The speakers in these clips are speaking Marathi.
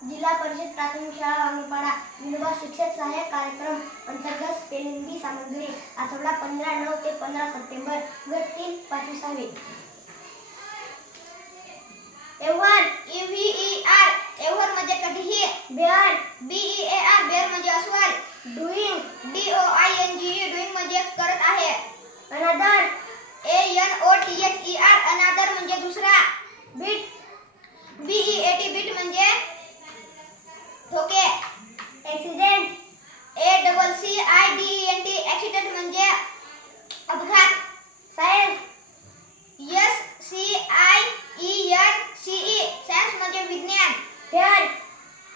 जिल्हा परिषद प्राथमिक शाळा वांगीपाडा विनोबा शिक्षक सहाय्यक कार्यक्रम अंतर्गत स्पेलिंग सामग्री आठवडा 15/9 ते 15 सप्टेंबर गट 3 5वी. एव्हर EVER एव्हर म्हणजे कधीही. बेअर BEAR बेअर म्हणजे अस्वल. डुईंग DOING डुईंग म्हणजे करत आहे. अनदर ANOTHER अनदर म्हणजे दुसरा. बीट BEAT बीट म्हणजे धोके. ऍक्सिडेंट ACCIDENT ऍक्सिडेंट म्हणजे अपघात. सायन्स SCIENCE सायन्स म्हणजे विज्ञान. फेअर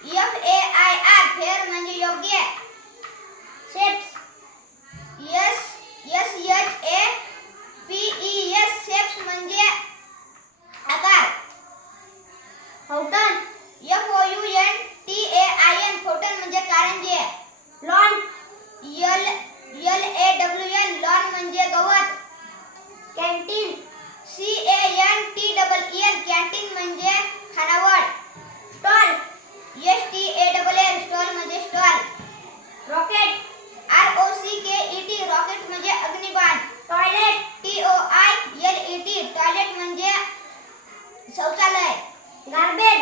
FAIR फेअर म्हणजे योग्य. शेप्स SHAPES शेप्स म्हणजे आकार. फाउंटन FOUNTAIN फाउंटन म्हणजे कारंजे. लॉन LAWN लॉन म्हणजे गवत. कॅन्टीन CANTEEN कॅन्टीन म्हणजे खानावळ. स्टॉल STALL स्टॉल म्हणजे स्टॉल. रॉकेट ROCKET रॉकेट म्हणजे अग्निबाण. टॉयलेट TOILET टॉयलेट म्हणजे शौचालय. गार्बेज